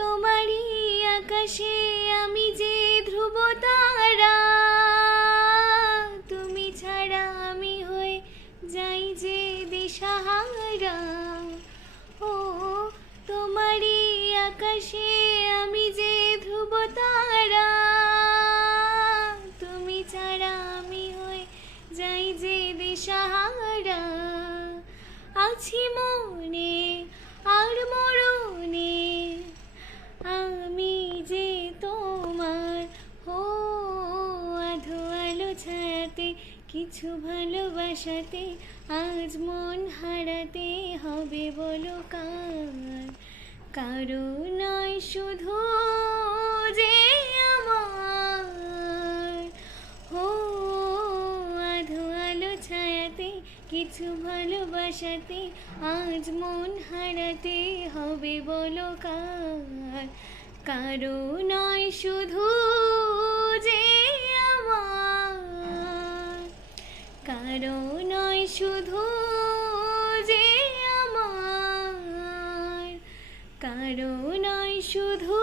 তোমারই আকাশে আমি যে ধ্রুব তারা, তুমি ছাড়া আমি হয়ে যাই যে দিশাহারা। ও তোমারই আকাশে আমি যে ধ্রুব তারা, তুমি ছাড়া আমি হয়ে যাই যে দিশাহারা। আছি মনে আর মরণে আমি যে তোমার। ও আধো আলো ছায়াতে কিছু ভালোবাসাতে আজ মন হারাতে হবে বলো কার? কারো নয় শুধু যে আমার। ও আধো আলো ছায়াতে কিছু ভালোবাসাতে আজ মন হারাতে হবে বলো কার? কারো নয় শুধু যে আমার, কারো নয় শুধু যে আমার, কারো নয় শুধু